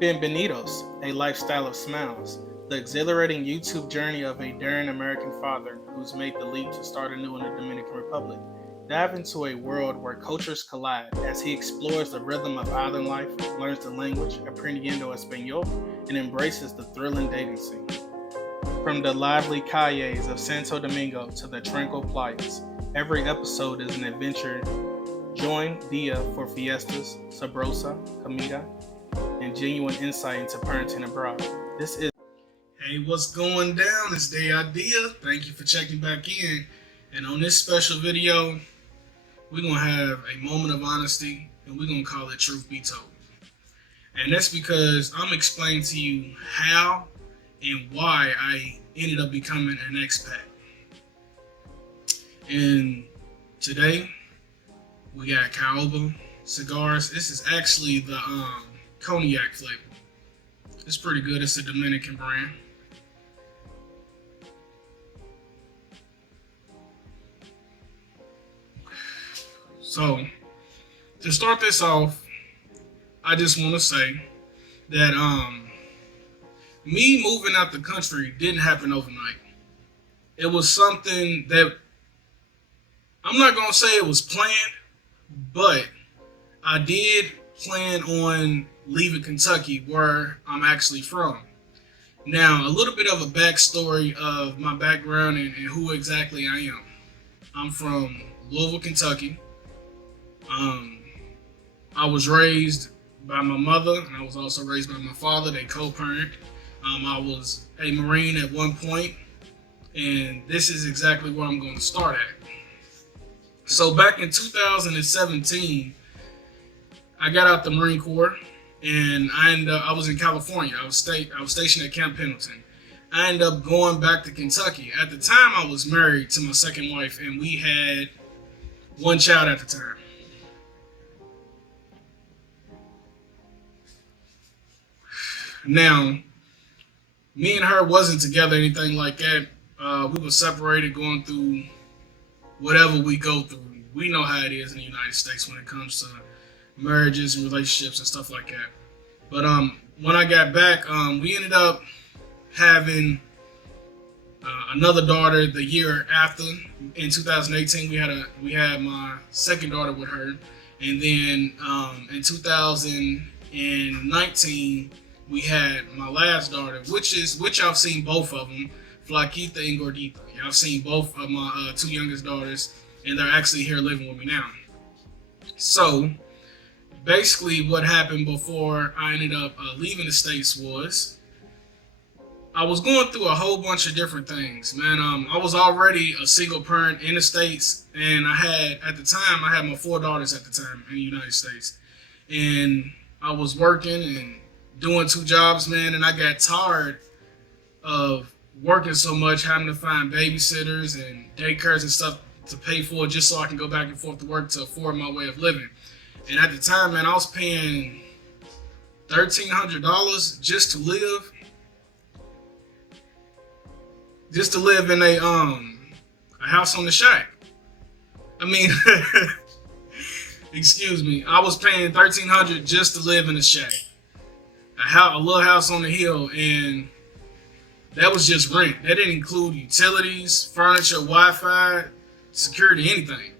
Bienvenidos, a lifestyle of smiles, the exhilarating YouTube journey of a daring American father who's made the leap to start anew in the Dominican Republic. Dive into a world where cultures collide as he explores the rhythm of island life, learns the language, aprendiendo español, and embraces the thrilling dating scene. From the lively calles of Santo Domingo to the tranquil playas, every episode is an adventure. Join Dia for fiestas, sabrosa, comida, and genuine insight into parenting abroad. This is Hey, what's going down? It's Day Idea. Thank you for checking back in. And on this special video, we're gonna have a moment of honesty and we're gonna call it Truth Be Told. And that's because I'm explaining to you how and why I ended up becoming an expat. And today we got Caoba cigars. This is actually the cognac flavor. It's pretty good. It's a Dominican brand. So, to start this off, I just want to say that me moving out the country didn't happen overnight. It was something that I'm not gonna say it was planned, but I did plan on leaving Kentucky, where I'm actually from. Now, a little bit of a backstory of my background and who exactly I am. I'm from Louisville, Kentucky. Um, I was raised by my mother, and I was also raised by my father. They co-parent. I was a Marine at one point, and this is exactly where I'm going to start at. So back in 2017, I got out the Marine Corps, and I was in California. I was stationed at Camp Pendleton. I ended up going back to Kentucky. At the time, I was married to my second wife, and we had one child at the time. Now, me and her wasn't together, anything like that. We were separated, going through whatever we go through. We know how it is in the United States when it comes to marriages and relationships and stuff like that. But when I got back, we ended up having another daughter the year after. In 2018, we had my second daughter with her, and then in 2019 we had my last daughter, which I've seen both of them, Flaquita and Gordita. I've seen both of my two youngest daughters, and they're actually here living with me now. So basically, what happened before I ended up leaving the States was I was going through a whole bunch of different things, man. I was already a single parent in the States, and at the time, I had my four daughters at the time in the United States. And I was working and doing two jobs, man, and I got tired of working so much, having to find babysitters and daycares and stuff to pay for just so I can go back and forth to work to afford my way of living. And at the time, man, I was paying $1,300 just to live in a house on the shack. I mean, excuse me, I was paying $1,300 just to live in a shack, a little house on the hill, and that was just rent. That didn't include utilities, furniture, Wi-Fi, security, anything.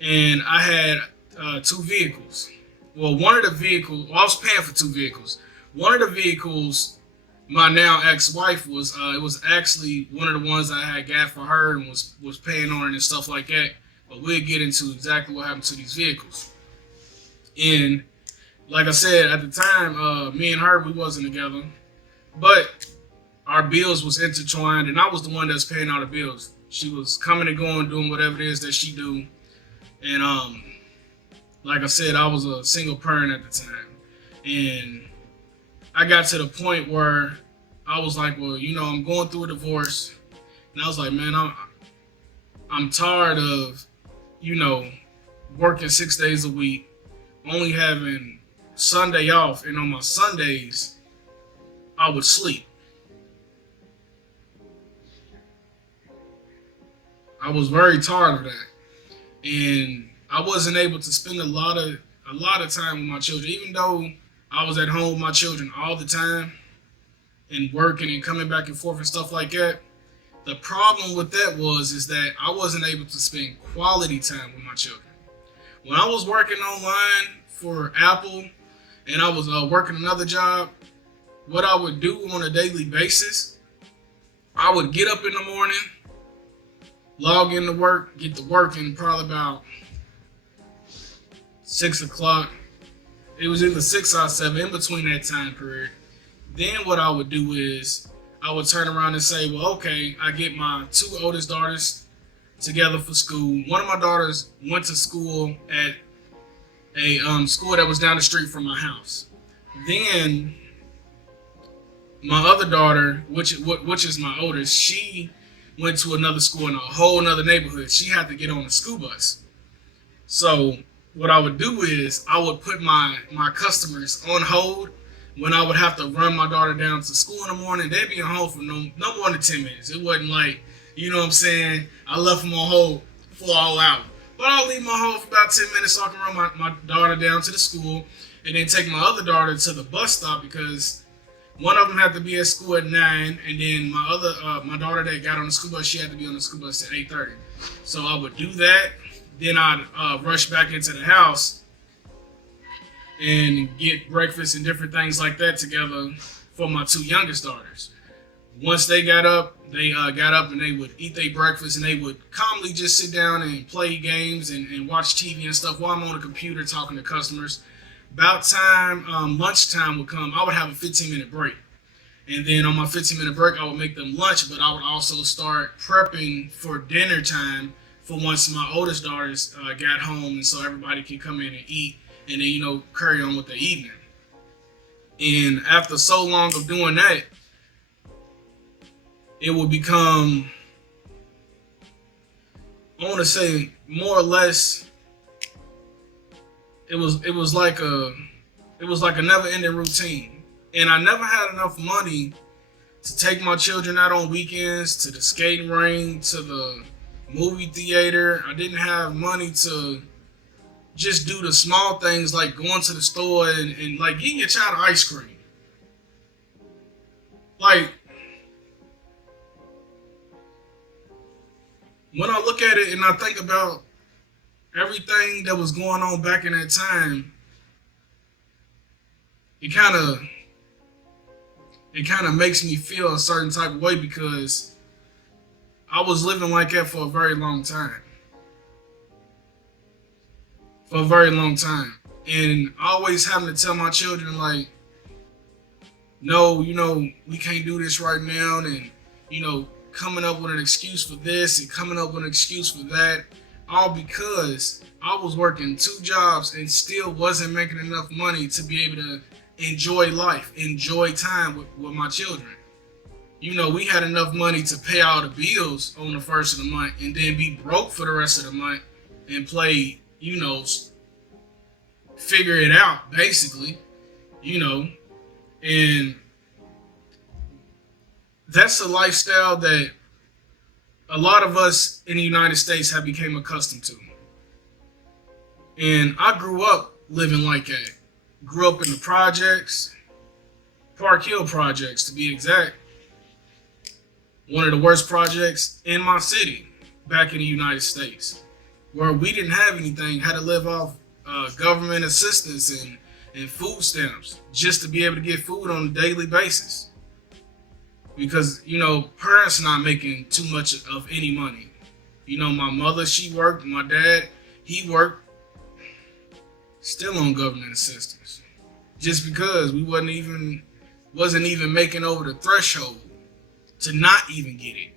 And I had two vehicles. Well, one of the vehicles, I was paying for two vehicles. One of the vehicles, my now ex-wife it was actually one of the ones I had got for her and was paying on it and stuff like that. But we'll get into exactly what happened to these vehicles. And like I said, at the time, me and her, we wasn't together, but our bills was intertwined, and I was the one that's paying all the bills. She was coming and going, doing whatever it is that she do. And like I said, I was a single parent at the time. And I got to the point where I was like, well, I'm going through a divorce. And I was like, man, I'm tired of, working 6 days a week, only having Sunday off. And on my Sundays, I would sleep. I was very tired of that. And I wasn't able to spend a lot of time with my children, even though I was at home with my children all the time and working and coming back and forth and stuff like that. The problem with that was is that I wasn't able to spend quality time with my children. When I was working online for Apple and I was working another job, what I would do on a daily basis, I would get up in the morning, log into work, get to work in probably about 6 o'clock. It was either 6 or 7, in between that time period. Then what I would do is I would turn around and say, well, okay, I get my 2 oldest daughters together for school. One of my daughters went to school at a school that was down the street from my house. Then my other daughter, which is my oldest, she went to another school in a whole another neighborhood. She had to get on the school bus. So what I would do is I would put my customers on hold when I would have to run my daughter down to school in the morning. They'd be on hold for no more than 10 minutes. It wasn't like, you know what I'm saying, I left them on hold for a whole hour. But I'll leave my home for about 10 minutes so I can run my daughter down to the school and then take my other daughter to the bus stop because one of them had to be at school at 9, and then my daughter that got on the school bus, she had to be on the school bus at 8:30. So I would do that. Then I'd rush back into the house and get breakfast and different things like that together for my 2 youngest daughters. Once they got up and they would eat their breakfast and they would calmly just sit down and play games and watch TV and stuff while I'm on the computer talking to customers. About time, lunchtime would come, I would have a 15-minute break. And then on my 15-minute break, I would make them lunch, but I would also start prepping for dinner time for once my oldest daughters got home, and so everybody can come in and eat and then, carry on with the evening. And after so long of doing that, it would become, I want to say, more or less, it was like a never-ending routine. And I never had enough money to take my children out on weekends, to the skating rink, to the movie theater. I didn't have money to just do the small things like going to the store and like getting your child ice cream. Like, when I look at it and I think about everything that was going on back in that time, it kind of makes me feel a certain type of way because I was living like that for a very long time. And always having to tell my children, like, no, we can't do this right now. And, coming up with an excuse for this and coming up with an excuse for that. All because I was working 2 jobs and still wasn't making enough money to be able to enjoy life, enjoy time with my children. We had enough money to pay all the bills on the first of the month and then be broke for the rest of the month and play, figure it out, basically, and that's a lifestyle that a lot of us in the United States have become accustomed to. And I grew up living like that. Grew up in the projects, Park Hill projects to be exact. One of the worst projects in my city back in the United States, where we didn't have anything, had to live off government assistance and food stamps just to be able to get food on a daily basis. Because, parents not making too much of any money. My mother, she worked. My dad, he worked. Still on government assistance. Just because we wasn't even making over the threshold to not even get it.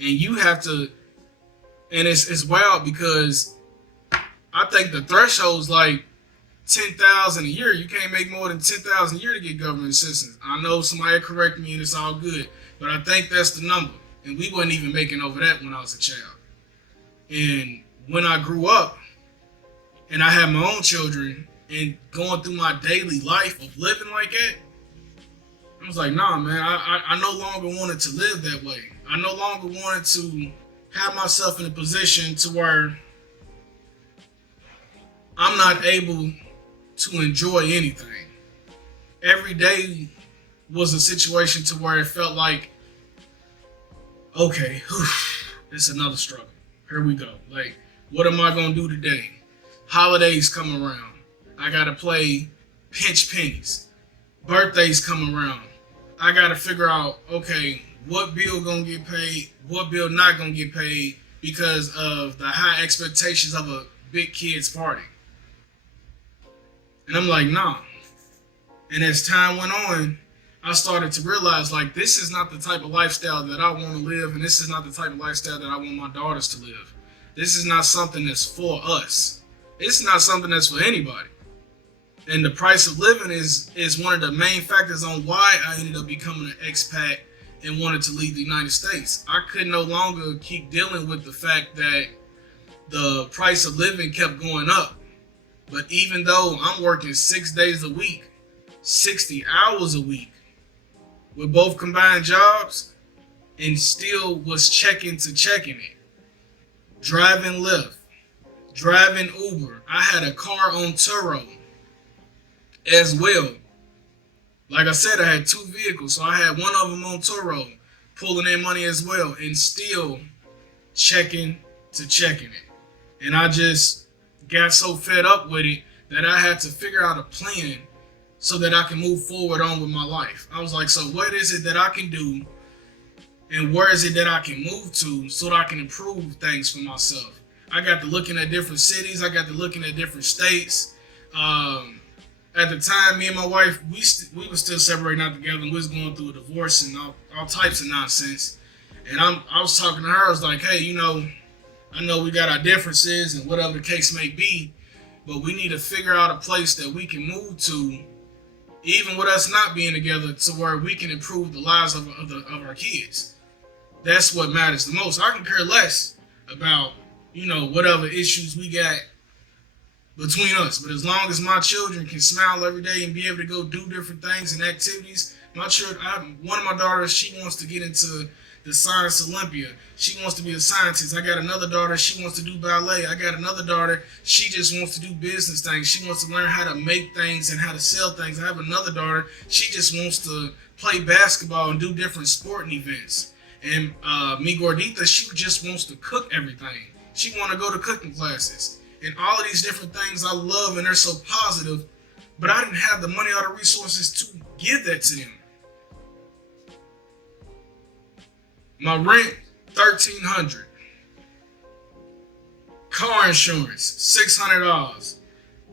And you have to, and it's wild because I think the threshold's like $10,000 a year. You can't make more than $10,000 a year to get government assistance. I know somebody correct me and it's all good, but I think that's the number. And we wasn't even making over that when I was a child. And when I grew up and I had my own children and going through my daily life of living like that, I was like, nah, man, I no longer wanted to live that way. I no longer wanted to have myself in a position to where I'm not able to enjoy anything. every day was a situation to where it felt like, okay, whew, it's another struggle. Here we go. Like, what am I gonna do today? Holidays come around. I gotta play pinch pennies. Birthdays come around. I gotta figure out, okay, what bill gonna get paid, what bill not gonna get paid because of the high expectations of a big kid's party. And I'm like, nah. And as time went on, I started to realize, like, this is not the type of lifestyle that I want to live, and this is not the type of lifestyle that I want my daughters to live. This is not something that's for us. It's not something that's for anybody. And the price of living is one of the main factors on why I ended up becoming an expat and wanted to leave the United States. I could no longer keep dealing with the fact that the price of living kept going up. But even though I'm working 6 days a week, 60 hours a week, with both combined jobs, and still was checking it. Driving Lyft, driving Uber. I had a car on Turo as well. Like I said, I had 2 vehicles, so I had one of them on Turo, pulling in money as well, and still checking it. And I just got so fed up with it that I had to figure out a plan so that I can move forward on with my life. I was like, so what is it that I can do, and where is it that I can move to so that I can improve things for myself? I got to looking at different cities. I got to looking at different states. At the time, me and my wife, we were still separated, not together, and we was going through a divorce and all types of nonsense. And I was talking to her. I was like, hey, I know we got our differences and whatever the case may be, but we need to figure out a place that we can move to, even with us not being together, to where we can improve the lives of our kids. That's what matters the most. I can care less about, whatever issues we got between us. But as long as my children can smile every day and be able to go do different things and activities, my children, one of my daughters, she wants to get into the Science Olympia. She wants to be a scientist. I got another daughter, she wants to do ballet. I got another daughter, she just wants to do business things. She wants to learn how to make things and how to sell things. I have another daughter, she just wants to play basketball and do different sporting events. And me Gordita, she just wants to cook everything. She want to go to cooking classes. And all of these different things I love, and they're so positive, but I didn't have the money or the resources to give that to them. My rent, $1,300. Car insurance, $600.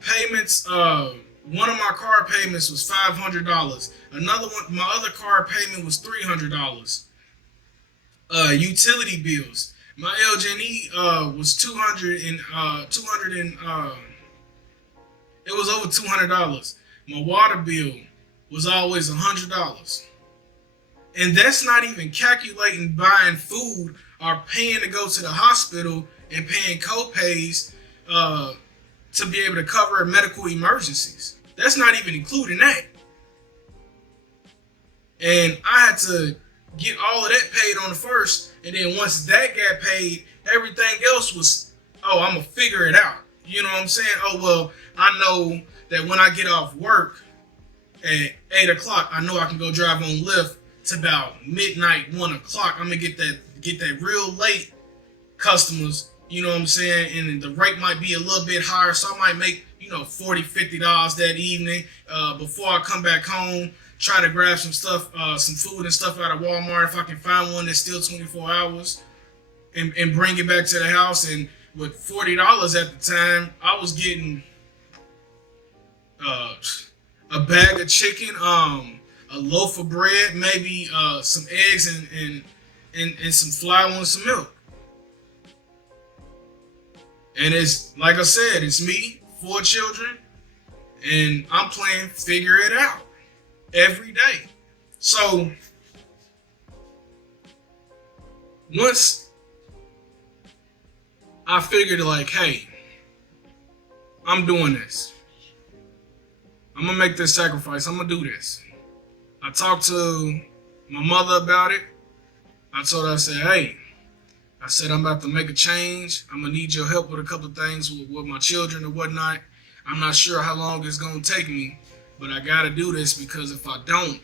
Payments, one of my car payments was $500. Another one, my other car payment was $300. Utility bills. My LG&E was $200 it was over $200. My water bill was always $100. And that's not even calculating buying food or paying to go to the hospital and paying co-pays to be able to cover medical emergencies. That's not even including that. And I had to get all of that paid on the first, and then once that got paid, everything else was, I'm gonna figure it out. You know what I'm saying? Oh, well, I know that when I get off work at 8 o'clock, I know I can go drive on Lyft to about midnight, 1 o'clock. I'm gonna get that real late customers, you know what I'm saying? And the rate might be a little bit higher, so I might make, $40, $50 that evening before I come back home. Try to grab some stuff, some food and stuff out of Walmart if I can find one that's still 24 hours, and bring it back to the house. And with $40 at the time, I was getting a bag of chicken, a loaf of bread, maybe some eggs and some flour and some milk. And it's like I said, it's me, 4 children, and I'm playing figure it out every day. So once I figured like, hey, I'm doing this. I'm gonna make this sacrifice. I'm gonna do this. I talked to my mother about it. I told her, I said, hey, I'm about to make a change. I'm gonna need your help with a couple of things with my children and whatnot. I'm not sure how long it's gonna take me, but I gotta do this because if I don't,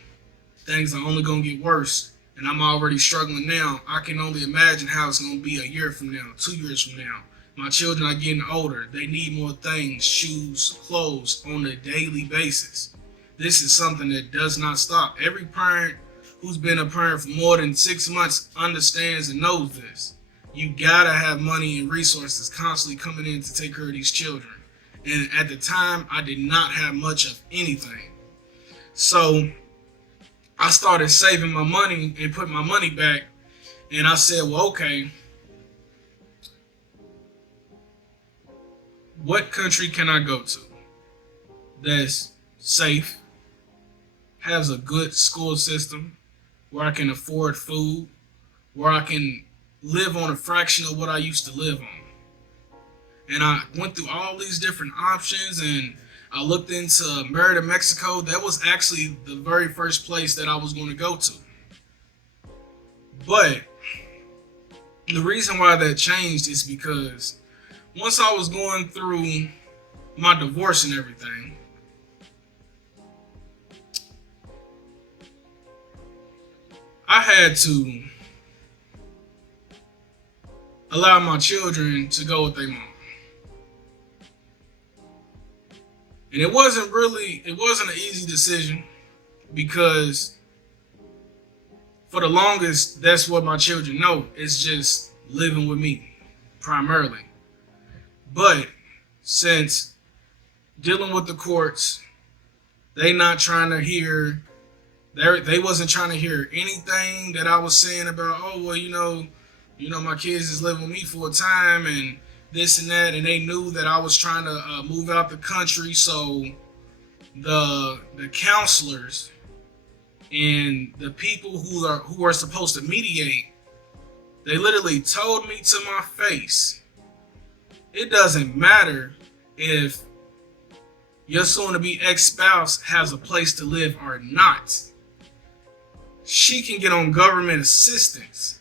things are only gonna get worse. And I'm already struggling now. I can only imagine how it's gonna be a year from now, 2 years from now. My children are getting older. They need more things, shoes, clothes on a daily basis. This is something that does not stop. Every parent who's been a parent for more than 6 months understands and knows this. You gotta have money and resources constantly coming in to take care of these children. And at the time, I did not have much of anything. So I started saving my money and putting my money back. And I said, well, okay, what country can I go to that's safe, has a good school system, where I can afford food, where I can live on a fraction of what I used to live on? And I went through all these different options, and I looked into Mérida, Mexico. That was actually the very first place that I was going to go to. But the reason why that changed is because once I was going through my divorce and everything, I had to allow my children to go with their mom. And it wasn't an easy decision, because for the longest, that's what my children know. It's just living with me, primarily. But since dealing with the courts, they not trying to hear, they wasn't trying to hear anything that I was saying about, oh, well, my kids is living with me full time and this and that, and they knew that I was trying to move out the country. So the counselors and the people who are supposed to mediate, they literally told me to my face, it doesn't matter if your soon-to-be ex-spouse has a place to live or not. She can get on government assistance,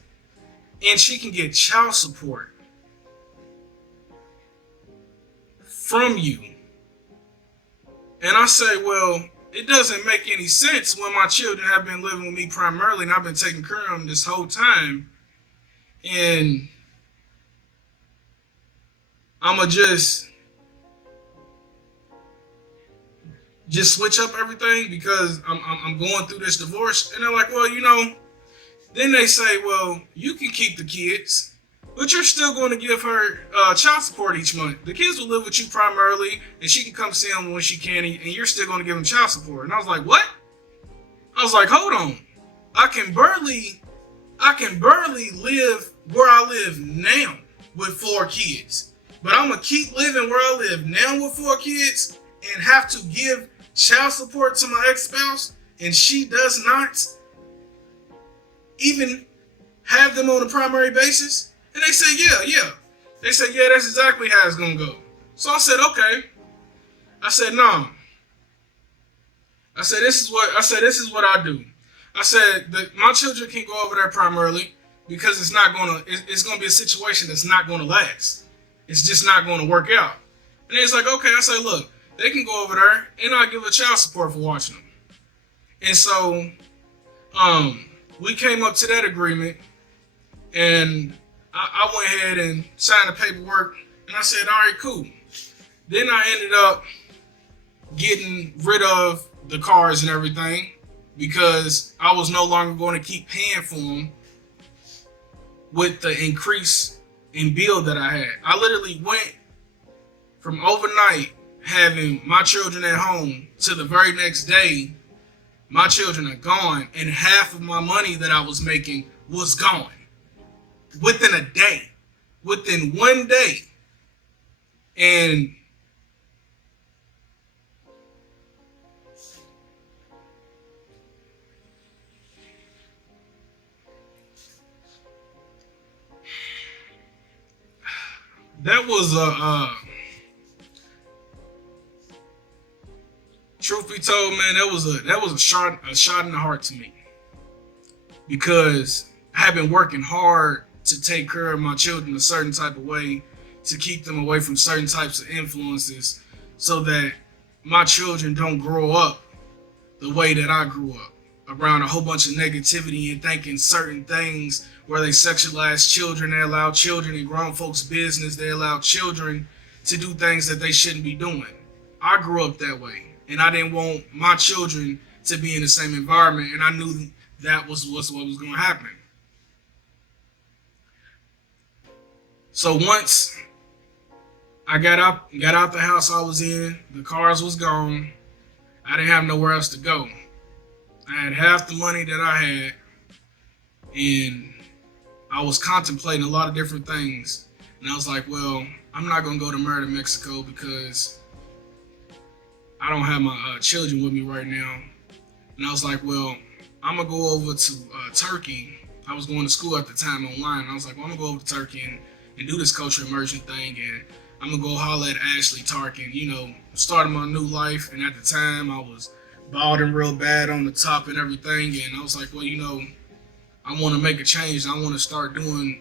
and she can get child support from you. And I say, well, it doesn't make any sense when my children have been living with me primarily, and I've been taking care of them this whole time. And I'ma just switch up everything because I'm going through this divorce. And they're like, well, then they say, well, you can keep the kids, but you're still going to give her child support each month. The kids will live with you primarily, and she can come see them when she can, and you're still going to give them child support. And I was like, what? I was like, hold on. I can barely live where I live now with 4 kids. But I'm going to keep living where I live now with 4 kids and have to give child support to my ex-spouse, and she does not even have them on a primary basis? And they say, yeah. They say, yeah, that's exactly how it's going to go. So I said, okay. I said, no. I said, this is what I do. I said that my children can go over there primarily because it's going to be a situation that's not going to last. It's just not going to work out. And it's like, okay. I say, look, they can go over there and I'll give a child support for watching them. And so, we came up to that agreement, and I went ahead and signed the paperwork, and I said, all right, cool. Then I ended up getting rid of the cars and everything because I was no longer going to keep paying for them with the increase in bill that I had. I literally went from overnight having my children at home to the very next day, my children are gone, and half of my money that I was making was gone within a day, within one day. And that was truth be told, man, that was a shot in the heart to me, because I have been working hard to take care of my children a certain type of way, to keep them away from certain types of influences, so that my children don't grow up the way that I grew up, around a whole bunch of negativity and thinking certain things where they sexualize children, they allow children in grown folks' business, they allow children to do things that they shouldn't be doing. I grew up that way, and I didn't want my children to be in the same environment, and I knew that was what was going to happen. So once I got out the house I was in, the cars was gone. I didn't have nowhere else to go. I had half the money that I had, and I was contemplating a lot of different things. And I was like, well, I'm not going to go to Murder, Mexico because I don't have my children with me right now. And I was like, well, I'm going to go over to Turkey. I was going to school at the time online. I was like, well, I'm going to go over to Turkey and do this culture immersion thing. And I'm going to go holler at Ashley Tarkin, starting my new life. And at the time, I was balding real bad on the top and everything. And I was like, well, I want to make a change. I want to start doing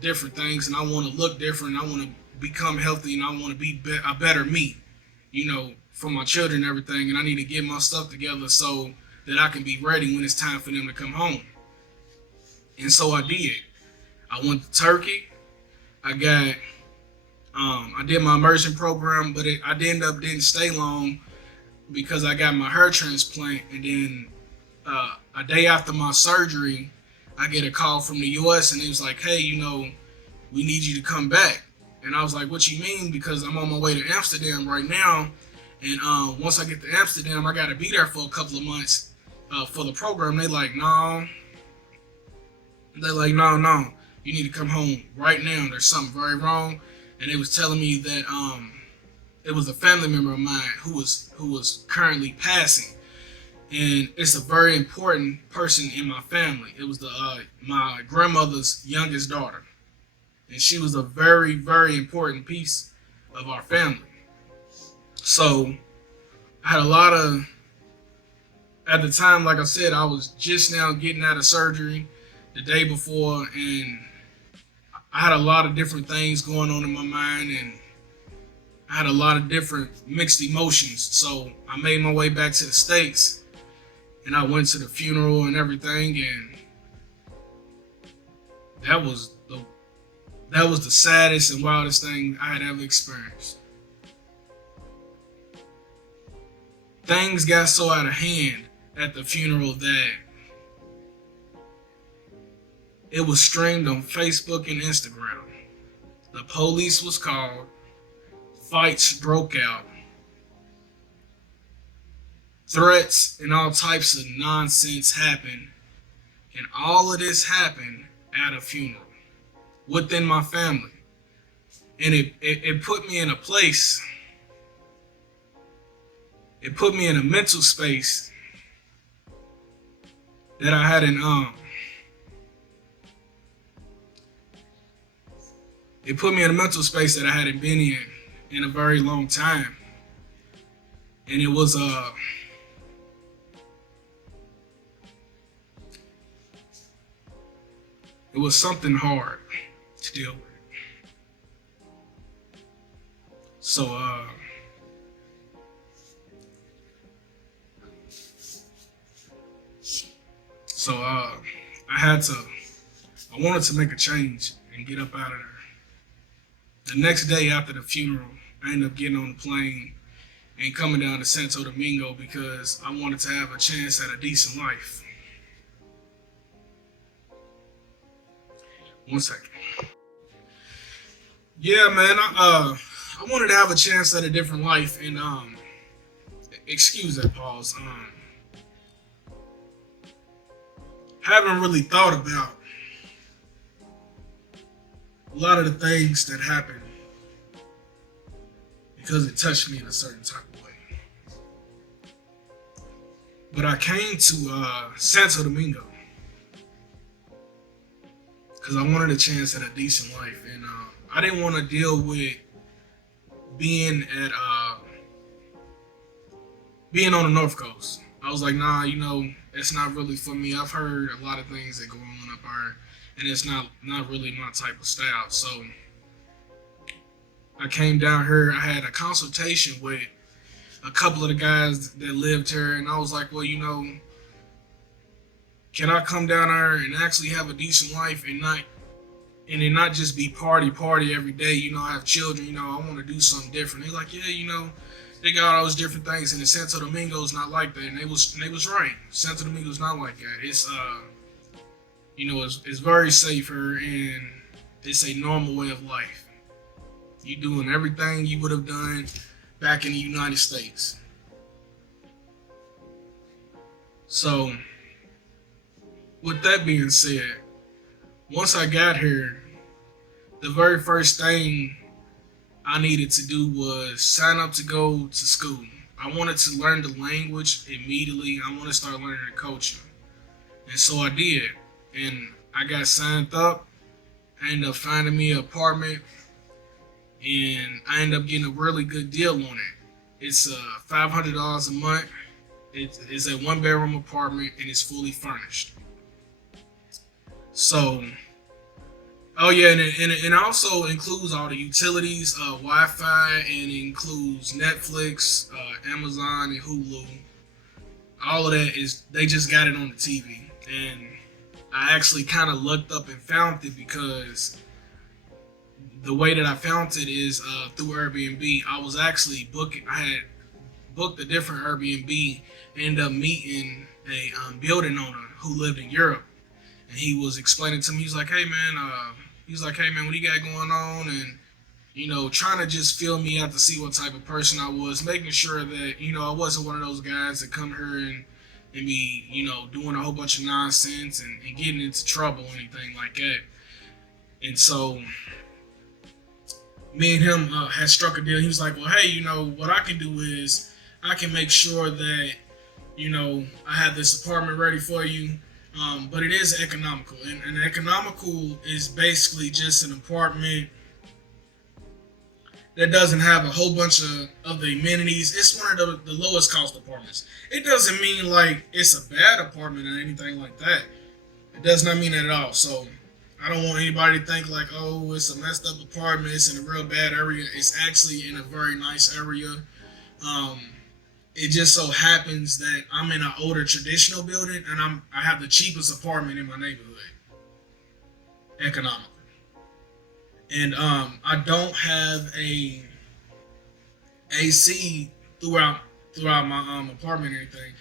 different things, and I want to look different. I want to become healthy, and I want to be a better me, for my children and everything. And I need to get my stuff together so that I can be ready when it's time for them to come home. And so I did. I went to Turkey. I did my immersion program, but didn't stay long because I got my hair transplant, and then a day after my surgery, I get a call from the U.S. and it was like, hey, we need you to come back. And I was like, what you mean? Because I'm on my way to Amsterdam right now, and once I get to Amsterdam, I got to be there for a couple of months for the program. They're like, no, you need to come home right now. There's something very wrong. And they was telling me that it was a family member of mine who was currently passing. And it's a very important person in my family. It was my grandmother's youngest daughter. And she was a very, very important piece of our family. So I had at the time, like I said, I was just now getting out of surgery the day before, and I had a lot of different things going on in my mind, and I had a lot of different mixed emotions. So I made my way back to the States. And I went to the funeral and everything, and that was the saddest and wildest thing I had ever experienced. Things got so out of hand at the funeral that it was streamed on Facebook and Instagram. The police was called, fights broke out, threats and all types of nonsense happened, and all of this happened at a funeral within my family. And it put me in a place, it put me in a mental space that I hadn't it put me in a mental space that I hadn't been in a very long time. And it was something hard to deal with. So I wanted to make a change and get up out of there. The next day after the funeral, I ended up getting on the plane and coming down to Santo Domingo because I wanted to have a chance at a decent life. One second. Yeah, man, I wanted to have a chance at a different life, and excuse that pause. Haven't really thought about a lot of the things that happened because it touched me in a certain type of way. But I came to Santo Domingo because I wanted a chance at a decent life, and I didn't want to deal with being on the North Coast. I was like, nah, it's not really for me. I've heard a lot of things that go on up there, and it's not really my type of style. So I came down here. I had a consultation with a couple of the guys that lived here, and I was like, well, can I come down there and actually have a decent life and it not just be party every day? I have children. I want to do something different. They're like, yeah, they got all those different things, and the Santo Domingo's not like that. And they was right. Santo Domingo's not like that. It's it's very safer, and it's a normal way of life. You doing everything you would have done back in the United States. So, with that being said, once I got here, the very first thing I needed to do was sign up to go to school. I wanted to learn the language immediately. I want to start learning the culture. And so I did. And I got signed up. I ended up finding me an apartment. And I ended up getting a really good deal on it. It's $500 a month. It's a one-bedroom apartment, and it's fully furnished. So, oh yeah, and it also includes all the utilities, Wi-Fi, and it includes Netflix, Amazon, and Hulu. All of that they just got it on the TV, and I actually kind of looked up and found it because the way that I found it is through Airbnb. I had booked a different Airbnb, ended up meeting a building owner who lived in Europe. And he was explaining to me, he's like, hey man, what do you got going on? And, trying to just feel me out to see what type of person I was, making sure that, I wasn't one of those guys that come here and be, doing a whole bunch of nonsense and getting into trouble or anything like that. And so me and him had struck a deal. He was like, well, hey, what I can do is I can make sure that, I have this apartment ready for you. But it is economical, and economical is basically just an apartment that doesn't have a whole bunch of the amenities. It's one of the lowest cost apartments. It doesn't mean like it's a bad apartment or anything like that. It does not mean that at all. So I don't want anybody to think like, oh, it's a messed up apartment, it's in a real bad area. It's actually in a very nice area. It just so happens that I'm in an older traditional building, and I have the cheapest apartment in my neighborhood, economically. And I don't have a AC throughout my apartment or anything,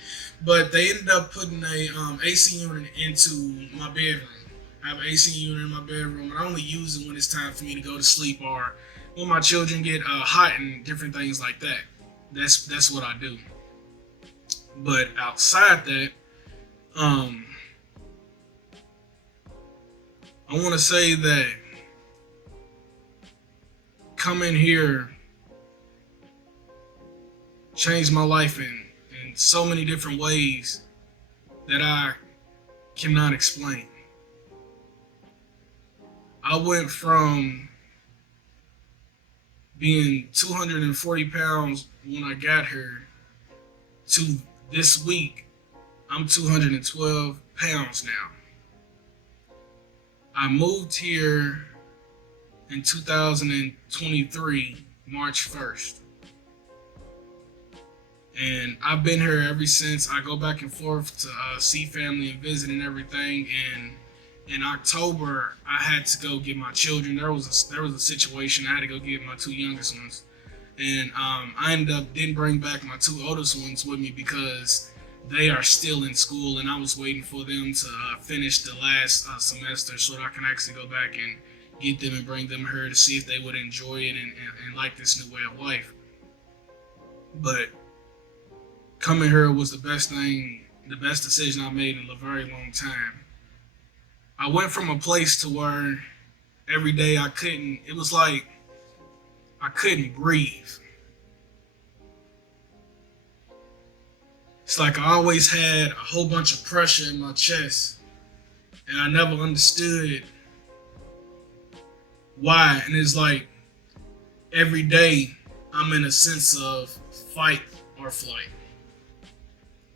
but they ended up putting a AC unit into my bedroom. I have an AC unit in my bedroom, and I only use it when it's time for me to go to sleep or when my children get hot and different things like that. That's what I do. But outside that, I want to say that coming here changed my life in so many different ways that I cannot explain. I went from being 240 pounds when I got here to this week, I'm 212 pounds now. I moved here in 2023, March 1st. And I've been here ever since. I go back and forth to see family and visit and everything. And in October, I had to go get my children. There was a situation. I had to go get my two youngest ones. And I didn't bring back my two oldest ones with me because they are still in school, and I was waiting for them to finish the last semester so that I can actually go back and get them and bring them here to see if they would enjoy it and like this new way of life. But coming here was the best decision I made in a very long time. I went from a place to where every day it was like I couldn't breathe. It's like I always had a whole bunch of pressure in my chest, and I never understood why. And it's like every day I'm in a sense of fight or flight.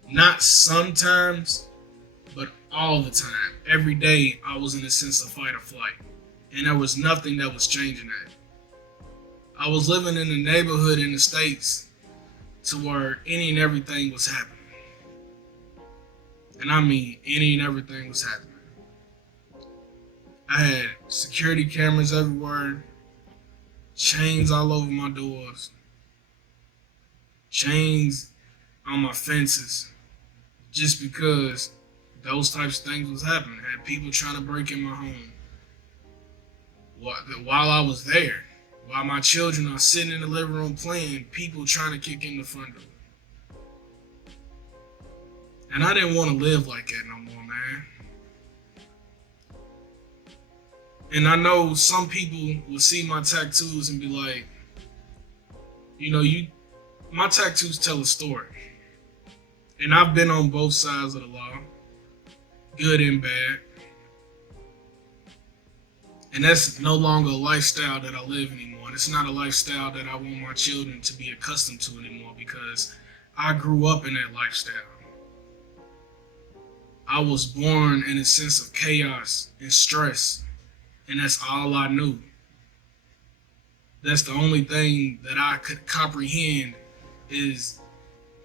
Not sometimes, but all the time. Every day I was in a sense of fight or flight, and there was nothing that was changing that. I was living in a neighborhood in the States to where any and everything was happening. And I mean, any and everything was happening. I had security cameras everywhere, chains all over my doors, chains on my fences, just because those types of things was happening. I had people trying to break in my home while I was there. While my children are sitting in the living room playing, people trying to kick in the front door. And I didn't want to live like that no more, man. And I know some people will see my tattoos and be like, my tattoos tell a story. And I've been on both sides of the law, good and bad. And that's no longer a lifestyle that I live anymore. It's not a lifestyle that I want my children to be accustomed to anymore, because I grew up in that lifestyle. I was born in a sense of chaos and stress, and that's all I knew. That's the only thing that I could comprehend is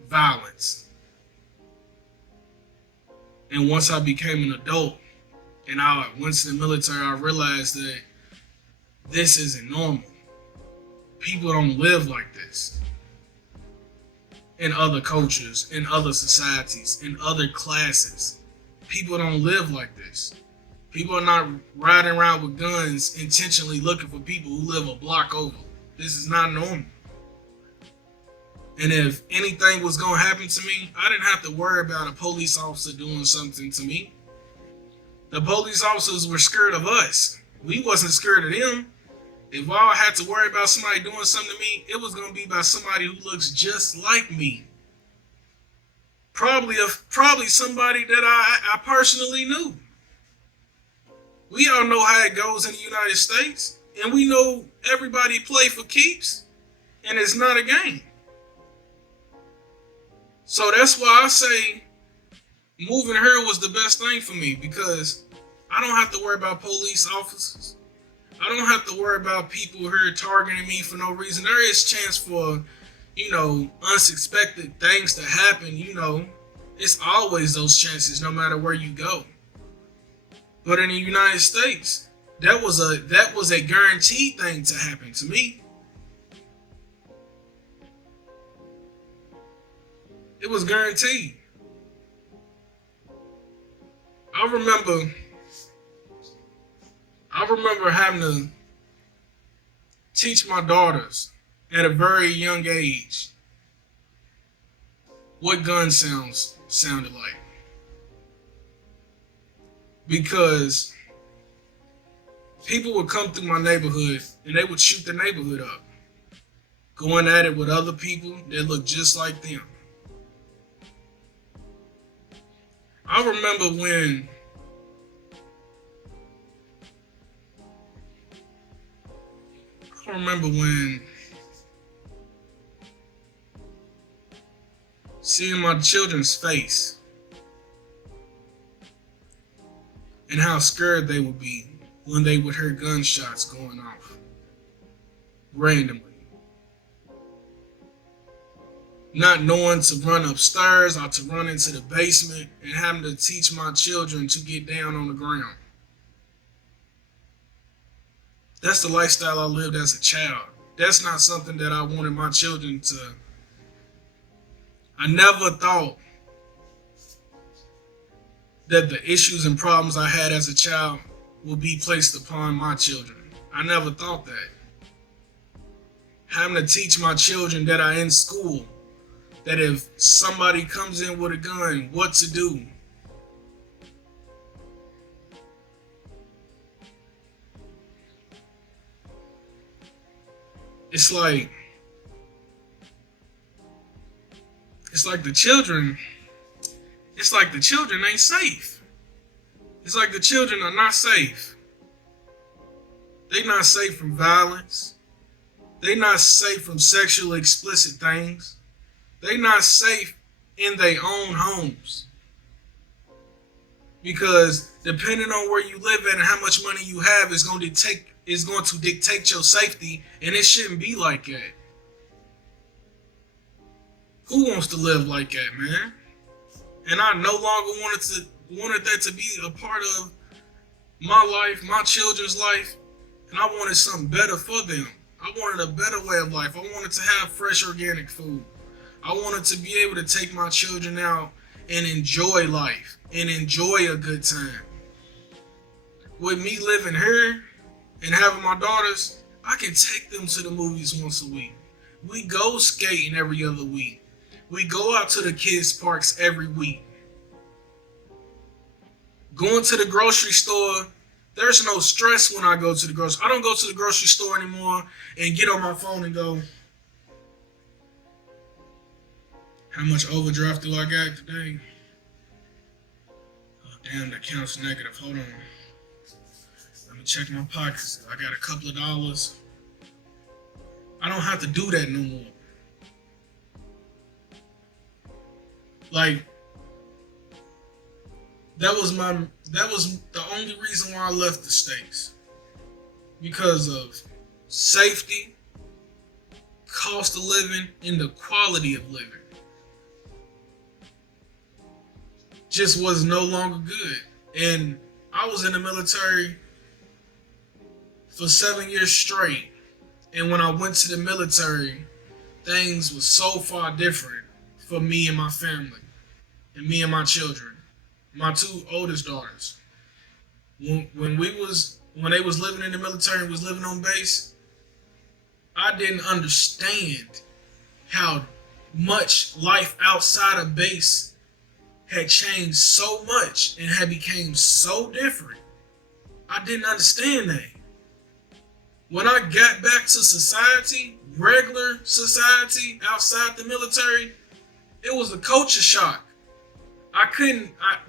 violence. And once I became an adult and I went to the military, I realized that this isn't normal. People don't live like this in other cultures, in other societies, in other classes. People don't live like this. People are not riding around with guns intentionally looking for people who live a block over. This is not normal. And if anything was going to happen to me, I didn't have to worry about a police officer doing something to me. The police officers were scared of us. We wasn't scared of them. If I had to worry about somebody doing something to me, it was going to be by somebody who looks just like me. Probably somebody that I personally knew. We all know how it goes in the United States, and we know everybody play for keeps, and it's not a game. So that's why I say moving here was the best thing for me, because I don't have to worry about police officers. I don't have to worry about people here targeting me for no reason. There is chance for, unsuspected things to happen. It's always those chances no matter where you go. But in the United States, that was a guaranteed thing to happen to me. It was guaranteed. I remember having to teach my daughters at a very young age what gun sounded like. Because people would come through my neighborhood and they would shoot the neighborhood up, going at it with other people that looked just like them. I remember when seeing my children's face and how scared they would be when they would hear gunshots going off randomly. Not knowing to run upstairs or to run into the basement, and having to teach my children to get down on the ground. That's the lifestyle I lived as a child. That's not something that I wanted my children to. I never thought that the issues and problems I had as a child would be placed upon my children. I never thought that. Having to teach my children that are in school that if somebody comes in with a gun, what to do. It's like the children ain't safe. It's like the children are not safe. They're not safe from violence. They're not safe from sexually explicit things. They're not safe in their own homes. Because depending on where you live at and how much money you have is going to dictate your safety, and it shouldn't be like that. Who wants to live like that, man? And I no longer wanted that to be a part of my life, my children's life, and I wanted something better for them. I wanted a better way of life. I wanted to have fresh organic food. I wanted to be able to take my children out and enjoy life and enjoy a good time. With me living here and having my daughters, I can take them to the movies once a week. We go skating every other week. We go out to the kids' parks every week. Going to the grocery store, there's no stress when I go to the grocery. I don't go to the grocery store anymore and get on my phone and go, how much overdraft do I got today? Oh, damn, the account's negative. Hold on. Let me check my pockets. I got a couple of dollars. I don't have to do that no more. Like, that was the only reason why I left the States. Because of safety, cost of living, and the quality of living. Just was no longer good. And I was in the military for 7 years straight. And when I went to the military, things were so far different for me and my family, and me and my children, my two oldest daughters. When they was living in the military and was living on base, I didn't understand how much life outside of base had changed so much and had became so different. I didn't understand that. When I got back to society, regular society outside the military, it was a culture shock.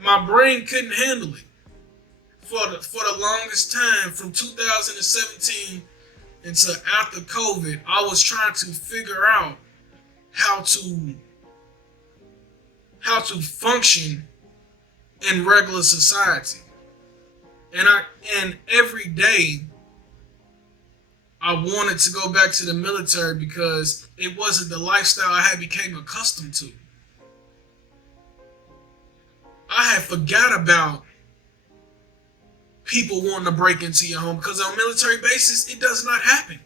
My brain couldn't handle it. For the longest time, from 2017 until after COVID, I was trying to figure out how to function in regular society. And every day I wanted to go back to the military because it wasn't the lifestyle I had became accustomed to. I had forgot about people wanting to break into your home because on military bases, it does not happen.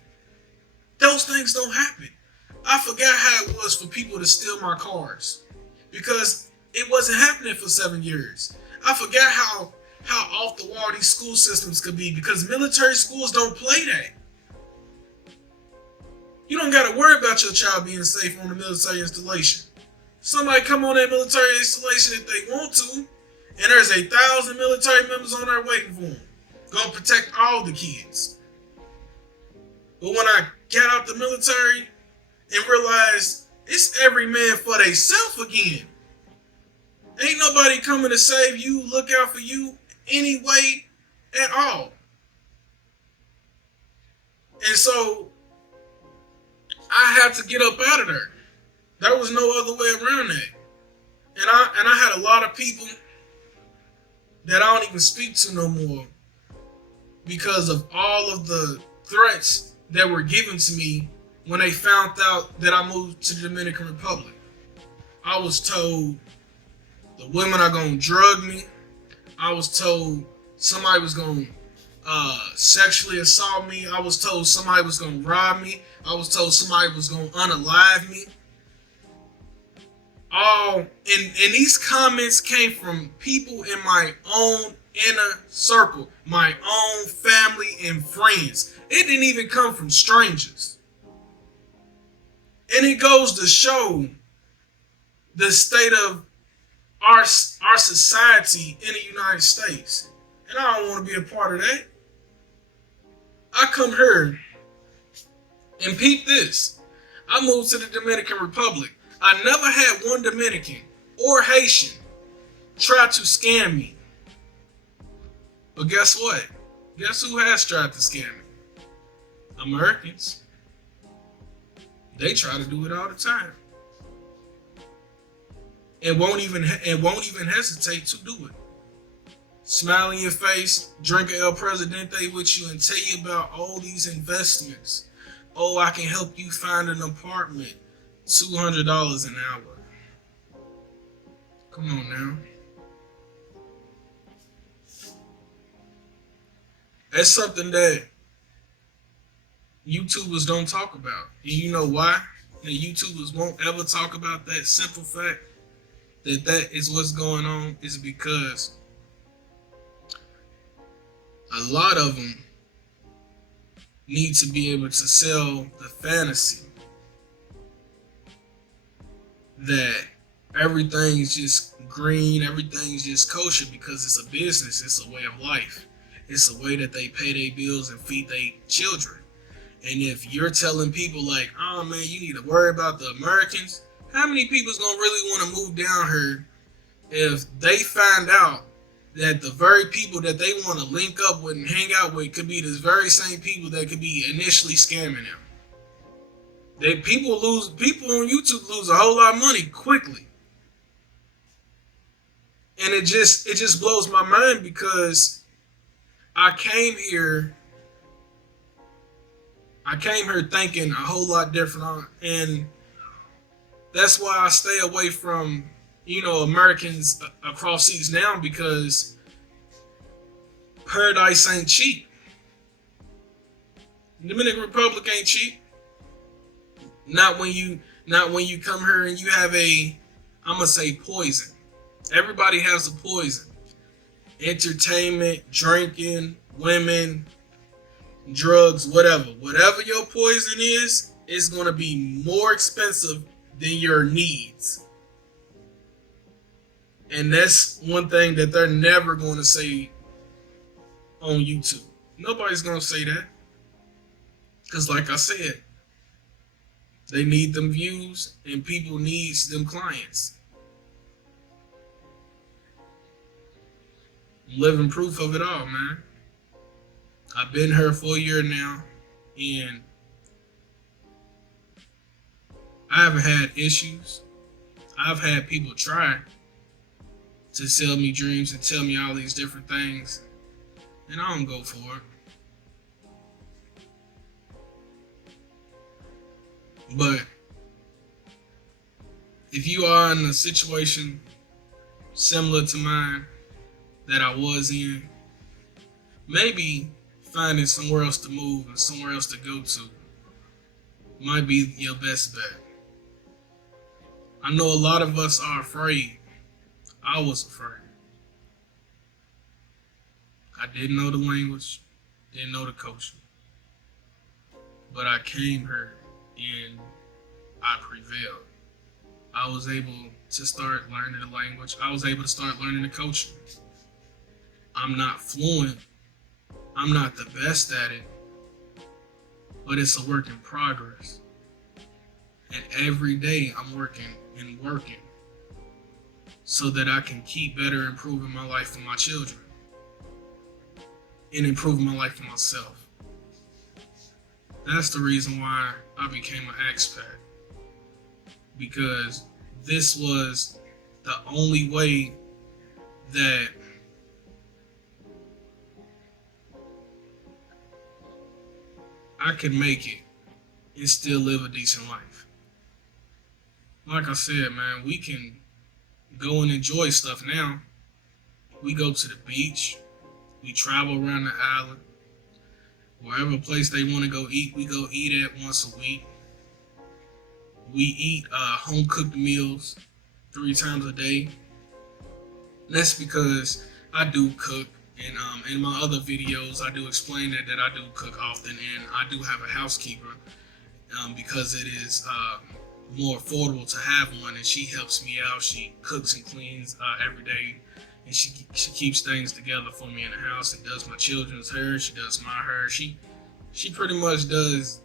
Those things don't happen. I forgot how it was for people to steal my cars because it wasn't happening for 7 years. I forgot how off the wall these school systems could be because military schools don't play that. You don't got to worry about your child being safe on the military installation. Somebody come on that military installation if they want to, and there's 1,000 military members on there waiting for them. Gonna protect all the kids. But when I got out the military and realized it's every man for theyself again. Ain't nobody coming to save you, look out for you anyway at all. And so I had to get up out of there. There was no other way around that. And I had a lot of people that I don't even speak to no more because of all of the threats that were given to me when they found out that I moved to the Dominican Republic. I was told the women are going to drug me. I was told somebody was going to sexually assault me. I was told somebody was going to rob me. I was told somebody was going to unalive me. And these comments came from people in my own inner circle, my own family and friends. It didn't even come from strangers. And it goes to show the state of our society in the United States. And I don't want to be a part of that. I come here and peep this. I moved to the Dominican Republic. I never had one Dominican or Haitian try to scam me. But guess what? Guess who has tried to scam me? Americans. They try to do it all the time. And won't even hesitate to do it. Smile in your face, drink a El Presidente with you and tell you about all these investments. Oh, I can help you find an apartment. $200 an hour. Come on now. That's something that YouTubers don't talk about. And you know why? And YouTubers won't ever talk about that simple fact that that is what's going on is because a lot of them need to be able to sell the fantasy that everything's just green, everything's just kosher because it's a business, it's a way of life. It's a way that they pay their bills and feed their children. And if you're telling people like, oh man, you need to worry about the Americans, how many people's gonna really want to move down here if they find out that the very people that they want to link up with and hang out with could be the very same people that could be initially scamming them? That people on YouTube lose a whole lot of money quickly. And it just blows my mind because I came here thinking a whole lot different, and that's why I stay away from, Americans across seas now, because paradise ain't cheap. Dominican Republic ain't cheap. Not when you come here and you have I'm gonna say poison. Everybody has a poison. Entertainment, drinking, women, drugs, whatever. Whatever your poison is, it's gonna be more expensive than your needs. And that's one thing that they're never gonna say on YouTube. Nobody's gonna say that. Because like I said, they need them views and people needs them clients. Living proof of it all, man. I've been here for a year now, and I haven't had issues. I've had people try to sell me dreams and tell me all these different things, and I don't go for it. But if you are in a situation similar to mine that I was in, maybe finding somewhere else to move and somewhere else to go to might be your best bet. I know a lot of us are afraid. I was afraid. I didn't know the language, didn't know the culture. But I came here and I prevailed. I was able to start learning the language. I was able to start learning the culture. I'm not fluent. I'm not the best at it, but it's a work in progress. And every day I'm working so that I can keep better improving my life for my children and improving my life for myself. That's the reason why I became an expat, because this was the only way that I can make it and still live a decent life. Like I said, man, we can go and enjoy stuff now. We go to the beach. We travel around the island. Wherever place they want to go eat, we go eat at once a week. We eat home-cooked meals 3 times a day. And that's because I do cook. And in my other videos, I do explain that I do cook often, and I do have a housekeeper because it is more affordable to have one, and she helps me out. She cooks and cleans every day, and she keeps things together for me in the house and does my children's hair. She does my hair. She pretty much does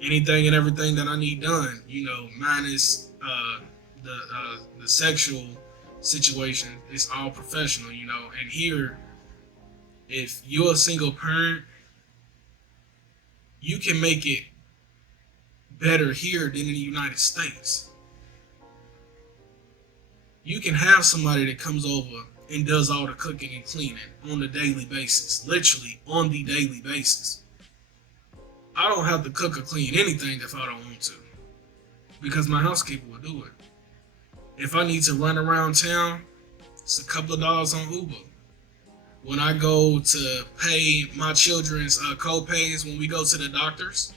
anything and everything that I need done. Minus the sexual situation. It's all professional, and here, if you're a single parent, you can make it better here than in the United States. You can have somebody that comes over and does all the cooking and cleaning on a daily basis, literally on the daily basis. I don't have to cook or clean anything if I don't want to. because my housekeeper will do it. If I need to run around town, it's a couple of dollars on Uber. When I go to pay my children's co-pays when we go to the doctors,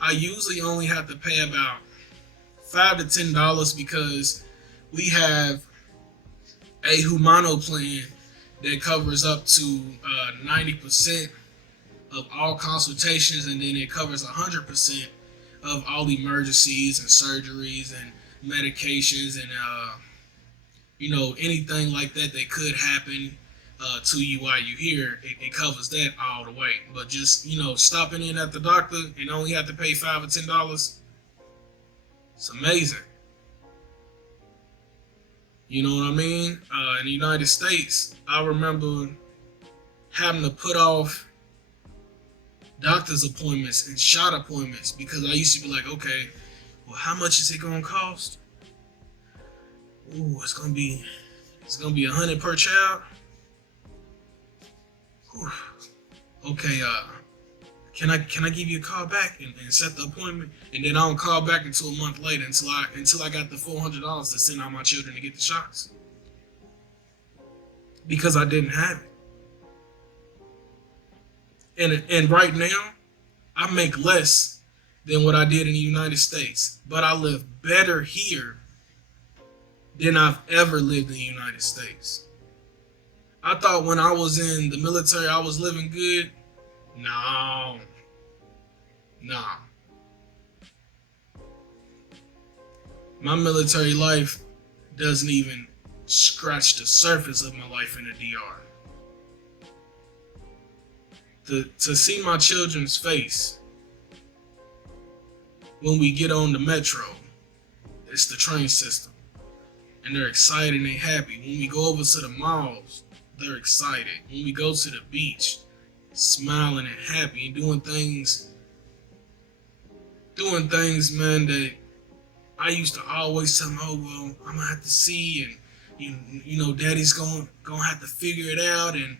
I usually only have to pay about $5 to $10 because we have a Humano plan that covers up to 90% of all consultations, and then it covers 100% of all emergencies and surgeries and medications and anything like that that could happen to you while you're here. It covers that all the way. But just stopping in at the doctor and only have to pay $5 or $10, it's amazing. You know what I mean? In the United States, I remember having to put off doctor's appointments and shot appointments because I used to be like, okay, well, how much is it gonna cost? Ooh, it's gonna be $100 per child. Whew. Okay, can I give you a call back and set the appointment? And then I don't call back until a month later until I got the $400 to send out my children to get the shots because I didn't have it. And right now, I make less than what I did in the United States, but I live better here than I've ever lived in the United States. I thought when I was in the military I was living good. No. Nah. My military life doesn't even scratch the surface of my life in the DR. To see my children's face when we get on the metro, it's the train system, and they're excited and they're happy. When we go over to the malls, they're excited. When we go to the beach, smiling and happy and doing things, man, that I used to always tell them, oh, well, I'm gonna have to see, and daddy's gonna have to figure it out, and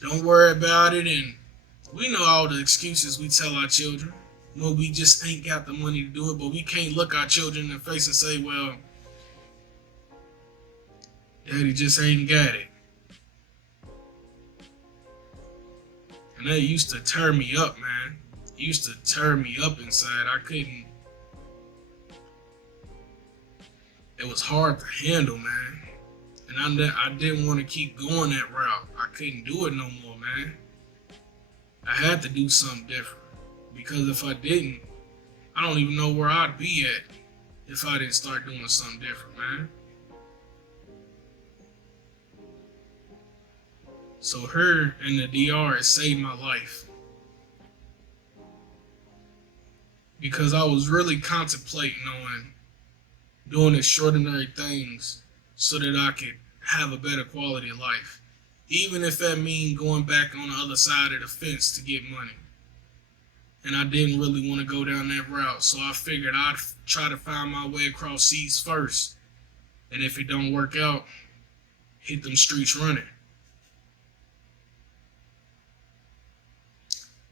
don't worry about it. And we know all the excuses we tell our children. Well, we just ain't got the money to do it, but we can't look our children in the face and say, well, daddy just ain't got it. And that used to tear me up, man. It used to tear me up inside. I couldn't. It was hard to handle, man. And I didn't want to keep going that route. I couldn't do it no more, man. I had to do something different. Because if I didn't, I don't even know where I'd be at if I didn't start doing something different, man. So her in the DR has saved my life. Because I was really contemplating on doing extraordinary things so that I could have a better quality of life. Even if that means going back on the other side of the fence to get money. And I didn't really want to go down that route. So I figured I'd try to find my way across seas first. And if it don't work out, hit them streets running.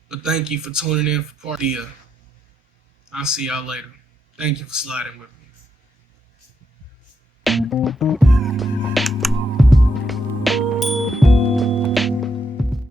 But thank you for tuning in for part of the I'll see y'all later. Thank you for sliding with me.